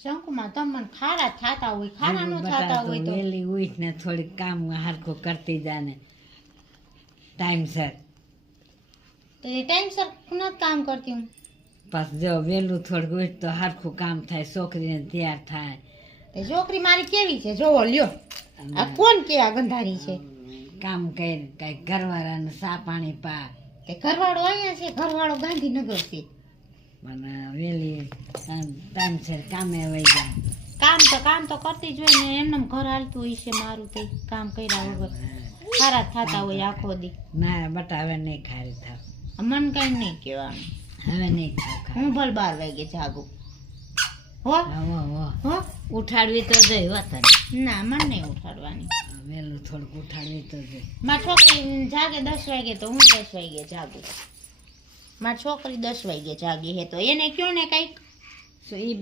શંકુમાં તમને ખારા થતા હોય, ખારા નો થતા હોય તો વેલી ઉઠને થોડીક કામ હરખું કરતી જાને ટાઈમસર. તો એ ટાઈમસર નથી કામ કરતી હું. પાછું જો વેલું થોડુંક ઉઠ તો હરખું કામ થાય, છોકરીને તૈયાર થાય. તે છોકરી મારી કેવી છે જોવો લ્યો. આ કોણ કેવા ગંધારી છે. કામ કરી કઈ ઘરવાળાને સા પાણી પા. તે ઘરવાળો અહીંયા છે, ઘરવાળો ગાંધીનગર છે. મને વેલી ટાઈમસર કામે વહી જાય. કામ તો કરતી જ હોય ને, એમને ઘર હાલતું હોય છે મારું. તે કામ કર્યા વગર ખારા થતા હોય આખો દી. ના બટા હવે નહીં ખારી થાવ, મન કઈ નહીં કહેવાનું. હવે નહીં ખાવ. હું ભલે 12 વાગે જાગું હો. હો ઉઠાડવી તો જઈ વાતને. ના મને નહીં ઉઠાડવાની. વેલું થોડુંક ઉઠાડવી તો જઈ. મારી છોકરી જાગે 10 વાગે તો હું 10 વાગે જાગું. મારી છોકરી 10 વાગે જાગી હે તો એને કયો ને કઈક. ઈ